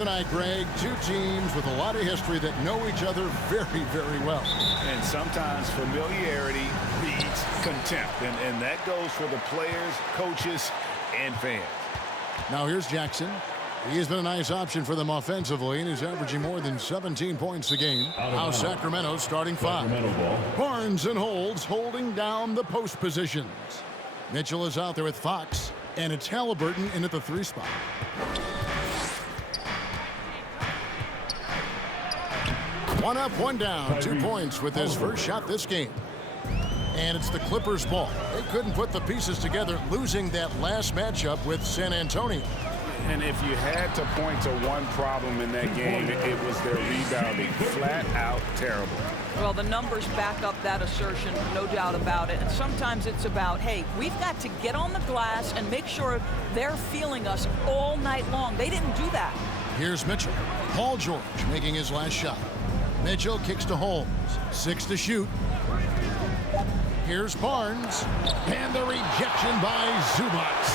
Tonight, Greg, two teams with a lot of history that know each other very, very well. And sometimes familiarity breeds contempt, and that goes for the players, coaches, and fans. Now here's Jackson. He has been a nice option for them offensively, and he's averaging more than 17 points a game. Now Sacramento starting five. Barnes and Holds holding down the post positions. Mitchell is out there with Fox, and it's Halliburton in at the 3 spot. One up, one down, 2 points with his first shot this game. And it's the Clippers' ball. They couldn't put the pieces together, losing that last matchup with San Antonio. And if you had to point to one problem in that game, it was their rebounding. Flat out terrible. Well, the numbers back up that assertion, no doubt about it. And sometimes it's about, hey, we've got to get on the glass and make sure they're feeling us all night long. They didn't do that. Here's Mitchell. Paul George making his last shot. Mitchell kicks to Holmes. 6 to shoot. Here's Barnes. And the rejection by Zubac.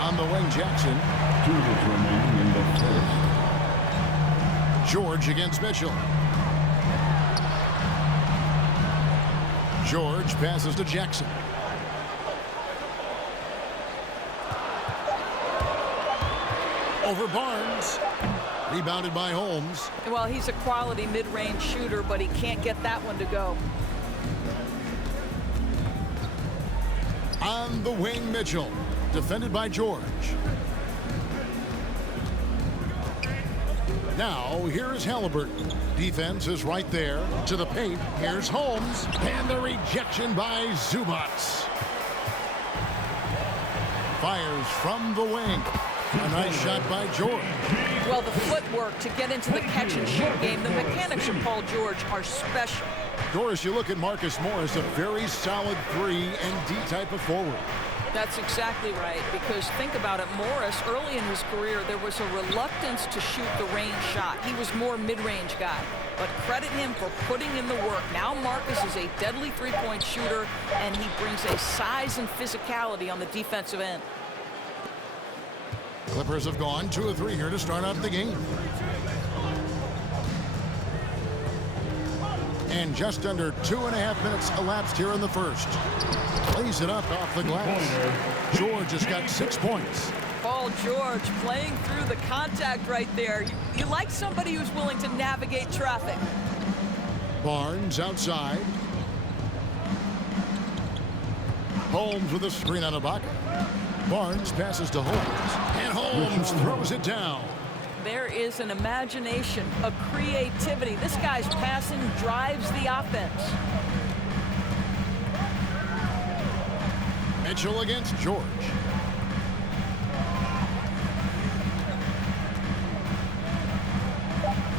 On the wing, Jackson. 2 minutes remaining in the first. George against Mitchell. George passes to Jackson. Over Barnes. Rebounded by Holmes. Well, he's a quality mid-range shooter, but he can't get that one to go. On the wing, Mitchell. Defended by George. Now, here's Halliburton. Defense is right there. To the paint. Here's Holmes. And the rejection by Zubac. Fires from the wing. A nice shot by George. Well, the footwork to get into the catch-and-shoot game, the mechanics of Paul George are special. Doris, you look at Marcus Morris, a very solid 3 and D type of forward. That's exactly right, because think about it, Morris, early in his career, there was a reluctance to shoot the range shot. He was more mid-range guy, but credit him for putting in the work. Now Marcus is a deadly three-point shooter, and he brings a size and physicality on the defensive end. Clippers have gone 2 of 3 here to start out the game. And just under 2.5 minutes elapsed here in the first. Plays it up off the glass. George has got 6 points. Paul George playing through the contact right there. You like somebody who's willing to navigate traffic. Barnes outside. Holmes with a screen on Ibaka. Barnes passes to Holmes. And Holmes throws it down. There is an imagination, a creativity. This guy's passing drives the offense. Mitchell against George.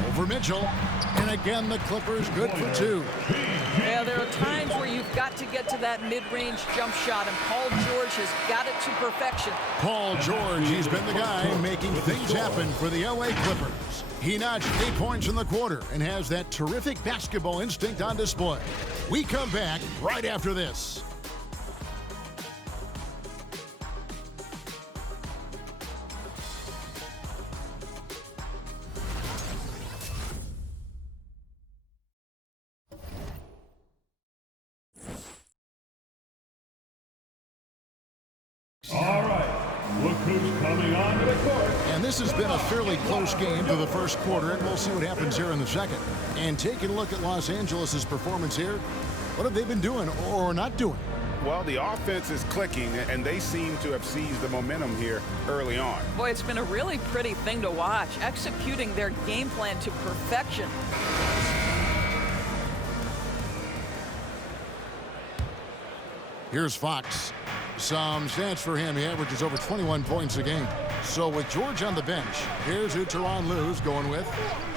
Over Mitchell. And again, the Clippers good for 2. Yeah, there are times where you've got to get to that mid-range jump shot, and Paul George has got it to perfection. Paul George, he's been the guy making things happen for the LA Clippers. He notched 8 points in the quarter and has that terrific basketball instinct on display. We come back right after this. All right, look who's coming onto the court. And this has been a fairly close game to the first quarter, and we'll see what happens here in the second. And taking a look at Los Angeles' performance here, what have they been doing or not doing? Well, the offense is clicking, and they seem to have seized the momentum here early on. Boy, it's been a really pretty thing to watch, executing their game plan to perfection. Here's Fox. Some stats for him. He averages over 21 points a game. So with George on the bench, here's who Tyronn Lue's going with.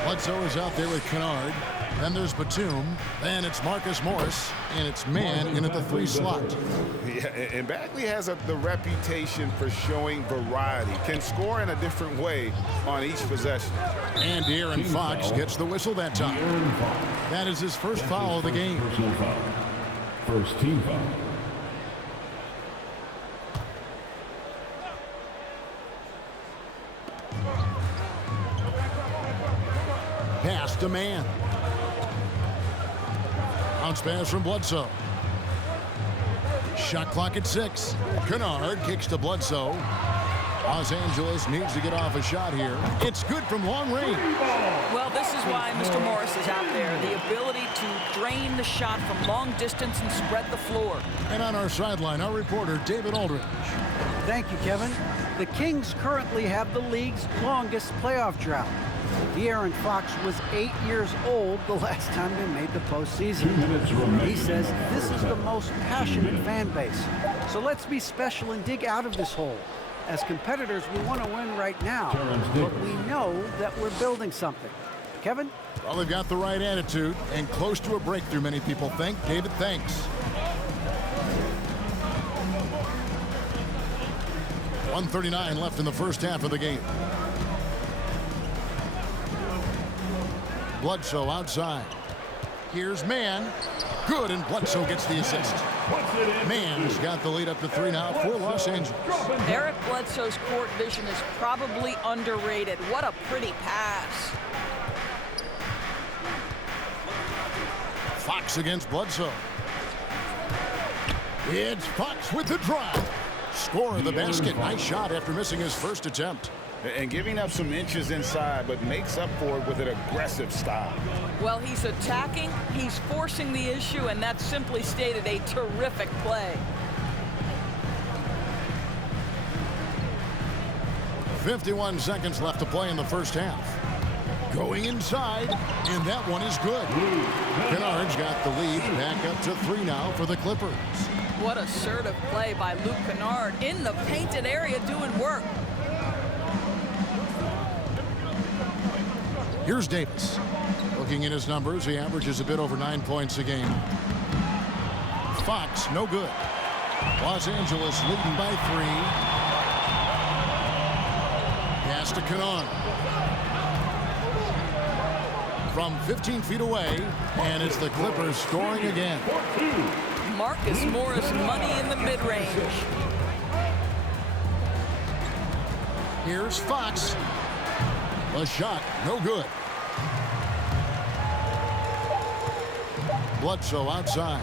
Bledsoe is out there with Kennard. Then there's Batum. Then it's Marcus Morris. And it's Mann in at the 3 slot. Yeah, and Bagley has the reputation for showing variety. Can score in a different way on each possession. And De'Aaron Fox gets the whistle that time. That is his first foul of the game. Personal foul. First team foul. Pass to man. Bounce pass from Bledsoe. Shot clock at 6. Kennard kicks to Bledsoe. Los Angeles needs to get off a shot here. It's good from long range. Well, this is why Mr. Morris is out there. The ability to drain the shot from long distance and spread the floor. And on our sideline, our reporter, David Aldridge. Thank you, Kevin. The Kings currently have the league's longest playoff drought. De'Aaron Fox was 8 years old the last time they made the postseason. He says this is the most passionate fan base. So let's be special and dig out of this hole. As competitors, we want to win right now, but we know that we're building something. Kevin? Well, they've got the right attitude and close to a breakthrough, many people think. David, thanks. 1:39 left in the first half of the game. Bledsoe outside. Here's Mann. Good, and Bledsoe gets the assist. Mann's got the lead up to 3 now for Los Angeles. Eric Bledsoe's court vision is probably underrated. What a pretty pass. Fox against Bledsoe. It's Fox with the drive. Score of the basket. Nice shot after missing his first attempt. And giving up some inches inside, but makes up for it with an aggressive style. Well, he's attacking, he's forcing the issue, and that simply stated a terrific play. 51 seconds left to play in the first half. Going inside, and that one is good. Kennard's got the lead back up to 3 now for the Clippers. What assertive play by Luke Kennard in the painted area doing work. Here's Davis. Looking at his numbers, he averages a bit over 9 points a game. Fox, no good. Los Angeles leading by 3. Pass to Kennard. From 15 feet away, and it's the Clippers scoring again. Marcus Morris money in the mid-range. Here's Fox. A shot, no good. Bledsoe outside.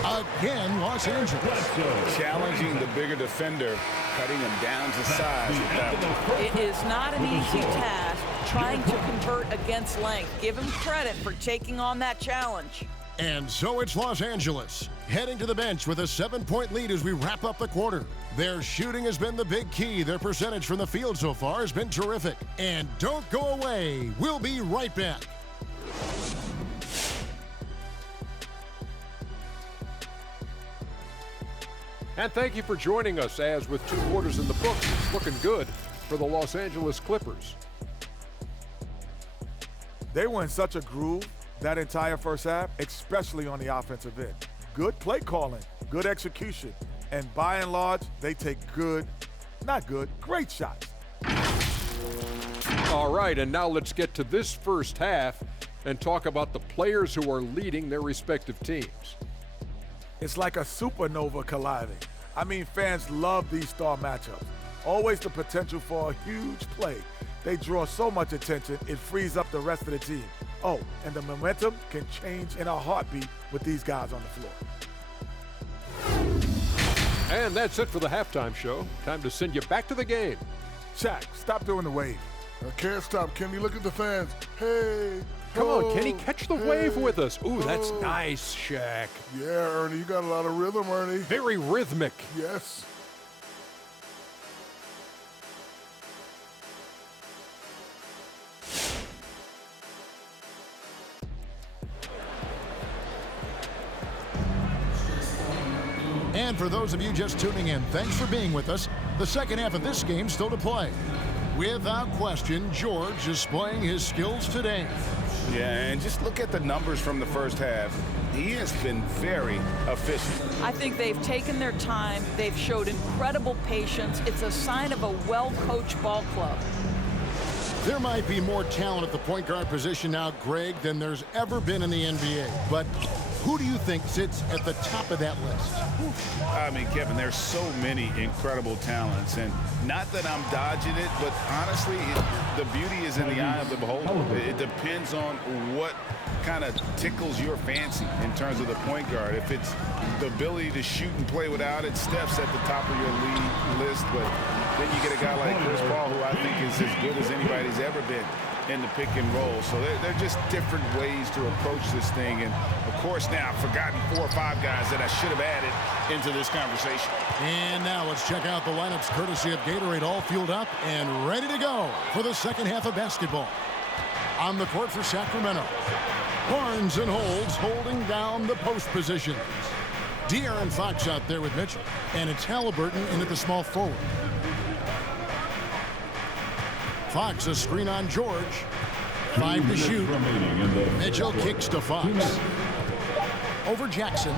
Again, Los Angeles. Challenging the bigger defender, cutting him down to size with that one. It is not an easy task trying to convert against length. Give him credit for taking on that challenge. And so it's Los Angeles, heading to the bench with a 7-point lead as we wrap up the quarter. Their shooting has been the big key. Their percentage from the field so far has been terrific. And don't go away. We'll be right back. And thank you for joining us, as with 2 quarters in the books, it's looking good for the Los Angeles Clippers. They were in such a groove that entire first half, especially on the offensive end. Good play calling, good execution, and by and large, they take great shots. All right, and now let's get to this first half and talk about the players who are leading their respective teams. It's like a supernova colliding. I mean, fans love these star matchups. Always the potential for a huge play. They draw so much attention, it frees up the rest of the team. Oh, and the momentum can change in a heartbeat with these guys on the floor. And that's it for the halftime show. Time to send you back to the game. Shaq, stop doing the wave. I can't stop. Kenny, look at the fans. Hey. Come go, on, Kenny, catch the wave with us. Ooh, that's nice, Shaq. Yeah, Ernie, you got a lot of rhythm, Ernie. Very rhythmic. Yes. And for those of you just tuning in, thanks for being with us. The second half of this game still to play. Without question, George is displaying his skills today. Yeah, and just look at the numbers from the first half. He has been very efficient. I think they've taken their time. They've showed incredible patience. It's a sign of a well-coached ball club. There might be more talent at the point guard position now, Greg, than there's ever been in the NBA. But Who do you think sits at the top of that list? I mean, Kevin, there's so many incredible talents, and not that I'm dodging it, but honestly, the beauty is in the eye of the beholder. It depends on what kind of tickles your fancy in terms of the point guard. If it's the ability to shoot and play without it, Steph's at the top of your league list, but then you get a guy like Chris Paul, who I think is as good as anybody's ever been in the pick and roll. So they're just different ways to approach this thing. And of course, now I've forgotten 4 or 5 guys that I should have added into this conversation. And now let's check out the lineups courtesy of Gatorade, all fueled up and ready to go for the second half of basketball. On the court for Sacramento, Barnes and Holds holding down the post positions. De'Aaron Fox out there with Mitchell, and it's Halliburton in at the small forward. Fox, a screen on George. 5 to shoot. Mitchell kicks to Fox. Over Jackson.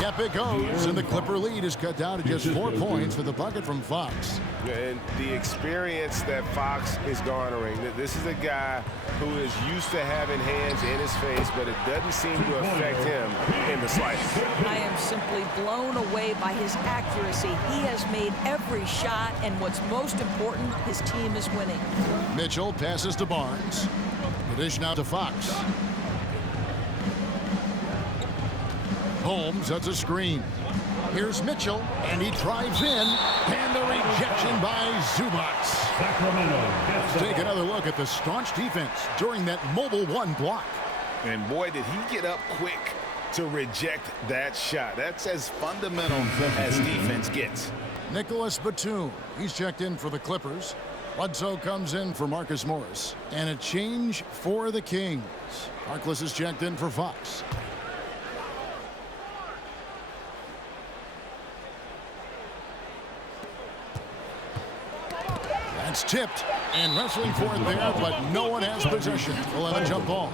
Yep, it goes, and the Clipper lead is cut down to just 4 points with a bucket from Fox. And the experience that Fox is garnering, this is a guy who is used to having hands in his face, but it doesn't seem to affect him in the slightest. I am simply blown away by his accuracy. He has made every shot, and what's most important, his team is winning. Mitchell passes to Barnes. The dish now to Fox. Holmes has a screen. Here's Mitchell, and he drives in, and the rejection by Zubac. Sacramento. Take another look at the staunch defense during that mobile 1 block. And boy, did he get up quick to reject that shot. That's as fundamental as defense gets. Nicholas Batum, he's checked in for the Clippers. Bledsoe comes in for Marcus Morris. And a change for the Kings. Harkless is checked in for Fox. That's tipped, and wrestling for it there, but no one has possession. We'll have a jump ball.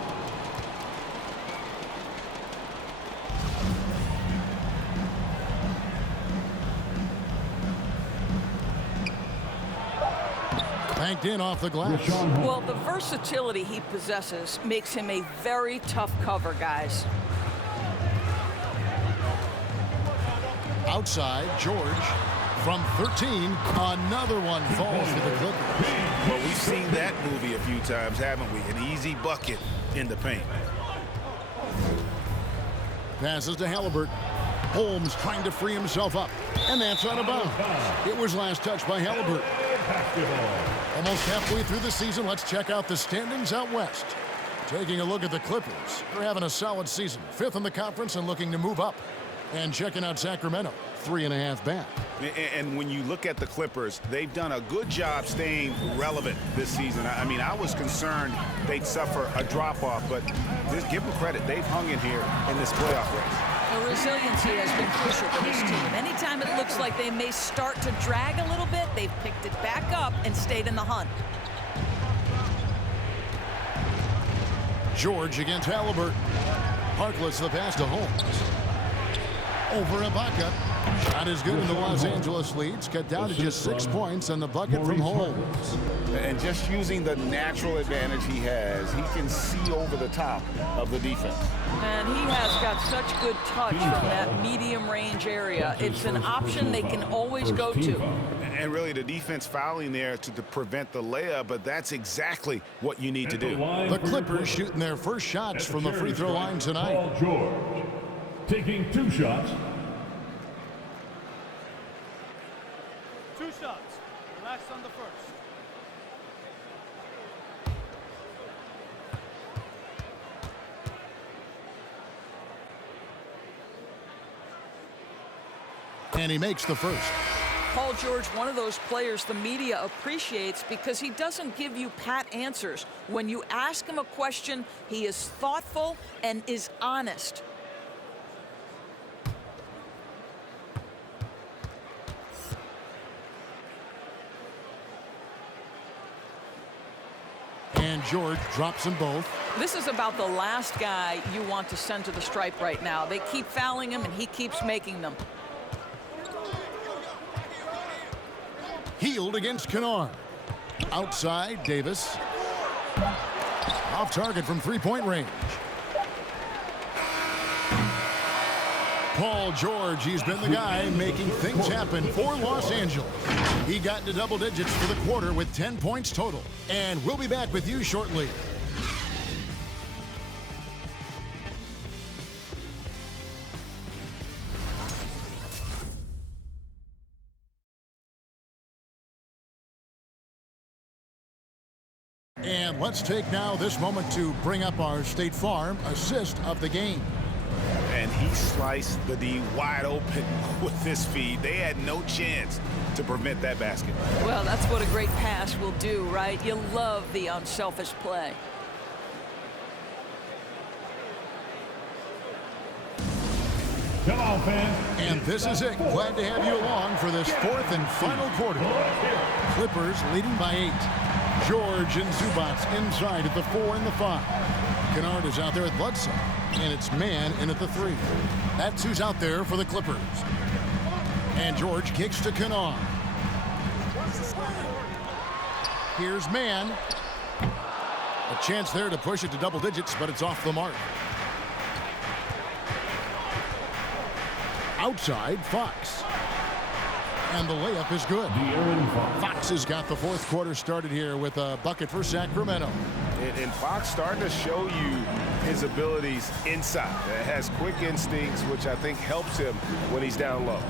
Banked in off the glass. Well, the versatility he possesses makes him a very tough cover, guys. Outside, George. From 13, another one falls for the Clippers. Well, we've seen that movie a few times, haven't we? An easy bucket in the paint. Passes to Halliburton. Holmes trying to free himself up. And that's out of bounds. It was last touched by Halliburton. Almost halfway through the season, let's check out the standings out west. Taking a look at the Clippers. They're having a solid season. 5th in the conference and looking to move up. And checking out Sacramento, 3.5 back. And when you look at the Clippers, they've done a good job staying relevant this season. I mean, I was concerned they'd suffer a drop-off, but just give them credit. They've hung in here in this playoff race. The resiliency has been crucial for this team. Anytime it looks like they may start to drag a little bit, they've picked it back up and stayed in the hunt. George against Halliburton. Harkless the pass to Holmes. Over Ibaka. Shot is good in the Los Angeles leads. Cut down to just 6 points and the bucket from Holmes. And just using the natural advantage he has, he can see over the top of the defense. And he has got such good touch from that medium range area. It's an option they can always go to. And really the defense fouling there to prevent the layup, but that's exactly what you need to do. The Clippers shooting their first shots from the free throw line tonight. Paul George taking 2 shots. 2 shots. Relax on the first. And he makes the first. Paul George, one of those players the media appreciates because he doesn't give you pat answers. When you ask him a question, he is thoughtful and is honest. And George drops them both. This is about the last guy you want to send to the stripe right now. They keep fouling him, and he keeps making them. Healed against Kennard. Outside, Davis. Off target from 3-point range. Paul George, he's been the guy making things happen for Los Angeles. He got into double digits for the quarter with 10 points total. And we'll be back with you shortly. And let's take now this moment to bring up our State Farm assist of the game. And he sliced the D wide open with this feed. They had no chance to prevent that basket. Well, that's what a great pass will do, right? You love the unselfish play. Come on, fans. And this is it. Glad to have you along for this fourth and final quarter. Clippers leading by 8. George and Zubats inside at the 4 and the 5. Kennard is out there at Bledsoe, and it's Mann in at the 3. That's who's out there for the Clippers. And George kicks to Kennard. Here's Mann. A chance there to push it to double digits, but it's off the mark. Outside, Fox. And the layup is good. Fox has got the fourth quarter started here with a bucket for Sacramento. And Fox starting to show you his abilities inside. Has quick instincts, which I think helps him when he's down low.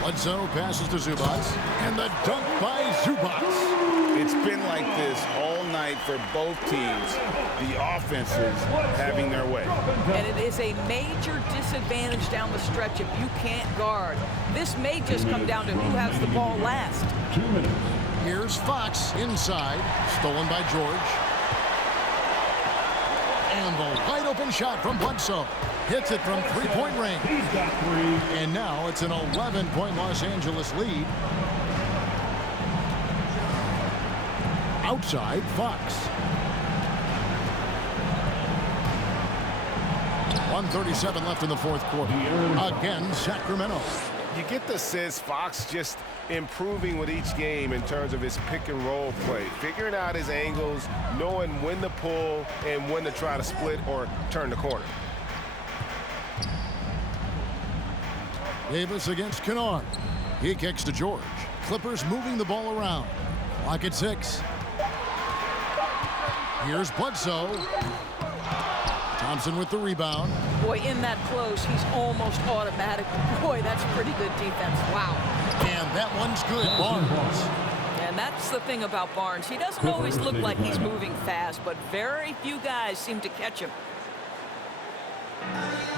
Bledsoe passes to Zubats. And the dunk by Zubats. It's been like this all night for both teams. The offenses having their way. And it is a major disadvantage down the stretch if you can't guard. This may just come down to who has the ball last. 2 minutes. Here's Fox inside. Stolen by George. And the wide open shot from Bledsoe. Hits it from three-point range. He's got 3. And now it's an 11-point Los Angeles lead. Outside, Fox. 1:37 left in the fourth quarter. Again, Sacramento. You get the sense Fox just improving with each game in terms of his pick and roll play, figuring out his angles, knowing when to pull and when to try to split or turn the corner. Davis against Kennard. He kicks to George. Clippers moving the ball around. Clock at 6. Here's Bledsoe. Thompson with the rebound. Boy, in that close, he's almost automatic. Boy, that's pretty good defense. Wow. And that one's good. Barnes. And that's the thing about Barnes. He doesn't always look like he's moving fast, but very few guys seem to catch him.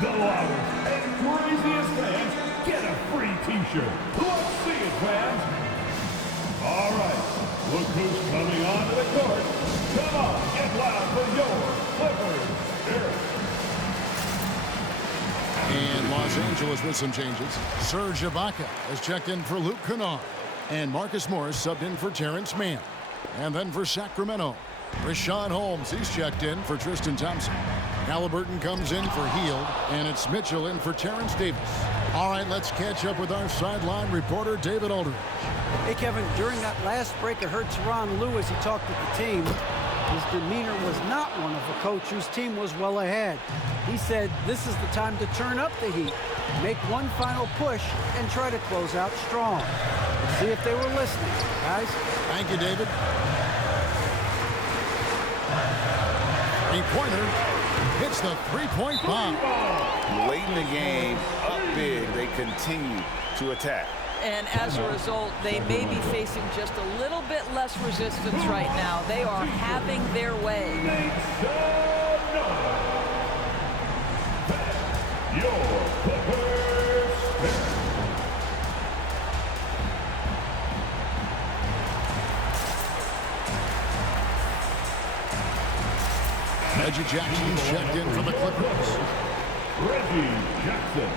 The loudest and craziest fans get a free T-shirt. Let's see it, fans. All right, look who's coming onto the court. Come on, get loud for your Clippers. And Los Angeles with some changes. Serge Ibaka has checked in for Luke Kennard. And Marcus Morris subbed in for Terrence Mann. And then for Sacramento, Rashawn Holmes, he's checked in for Tristan Thompson. Halliburton comes in for Hield, and it's Mitchell in for Terrence Davis. All right, let's catch up with our sideline reporter, David Aldridge. Hey, Kevin, during that last break, I heard Teron Lewis. He talked with the team. His demeanor was not one of a coach whose team was well ahead. He said this is the time to turn up the heat, make one final push, and try to close out strong. Let's see if they were listening, guys. Thank you, David. Three-pointer hits the three-point bomb. Late in the game, up big, they continue to attack. And as a result, they may be facing just a little bit less resistance right now. They are having their way. Your Clippers. Reggie Jackson checked in for the Clippers. Reggie Jackson.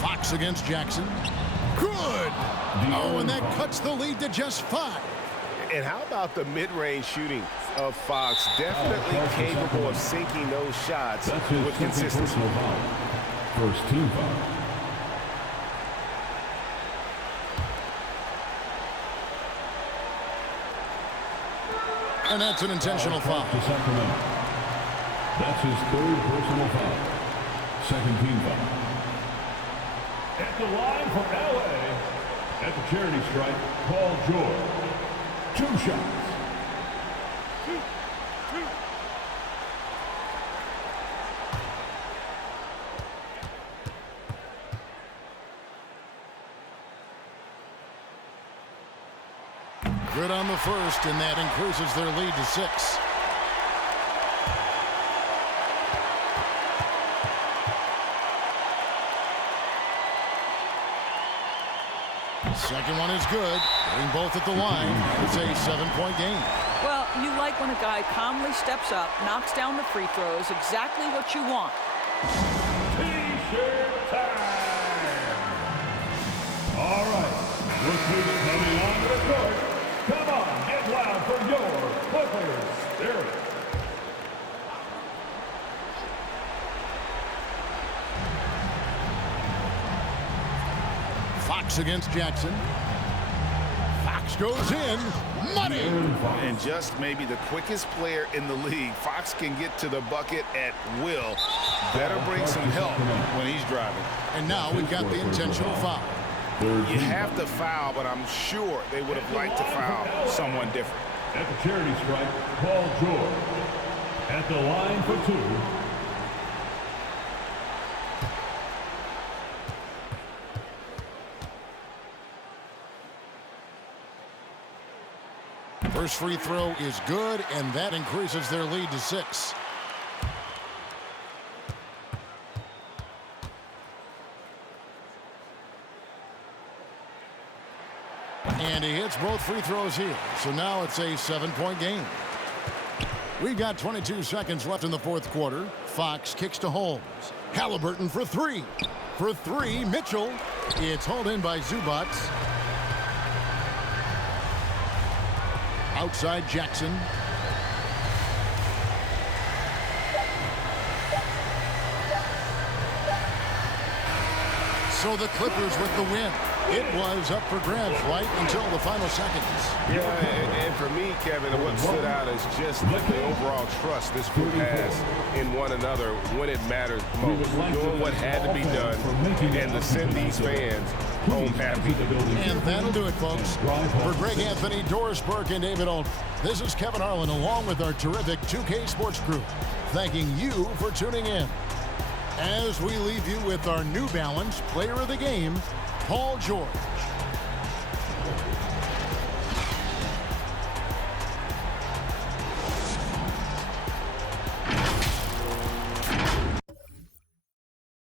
Fox against Jackson. Good! Oh, and that cuts the lead to just 5. And how about the mid-range shooting of Fox. Definitely capable of sinking those shots with consistency. First team foul. And that's an intentional foul. To Sacramento. That's his third personal foul. Second team foul. At the line for LA, at the charity stripe, Paul George. 2 shots. Good on the first, and that increases their lead to 6. Second one is good. Getting both at the line. It's a 7-point game. Well, you like when a guy calmly steps up, knocks down the free throws, exactly what you want. T-shirt time. All right. Look who's coming onto the court. Come on, get loud for your Clippers. There. Fox against Jackson. Fox goes in. Money! And just maybe the quickest player in the league. Fox can get to the bucket at will. Better bring some help when he's driving. And now we've got the intentional foul. You have to foul, but I'm sure they would have liked to foul someone different. At the charity stripe, Paul George. At the line for 2. First free throw is good, and that increases their lead to 6. And he hits both free throws here. So now it's a 7-point game. We've got 22 seconds left in the fourth quarter. Fox kicks to Holmes. Halliburton for 3. For 3, Mitchell. It's hauled in by Zubac. Outside Jackson. So the Clippers with the win. It was up for grabs right until the final seconds. Yeah, and for me, Kevin, what stood out is just the overall trust this group has in one another when it matters most. Doing what had to be done and to send these fans home happy. And that'll do it, folks. For Greg Anthony, Doris Burke, and David Alt, this is Kevin Harlan along with our terrific 2K Sports Group, thanking you for tuning in. As we leave you with our New Balance Player of the Game, Paul George.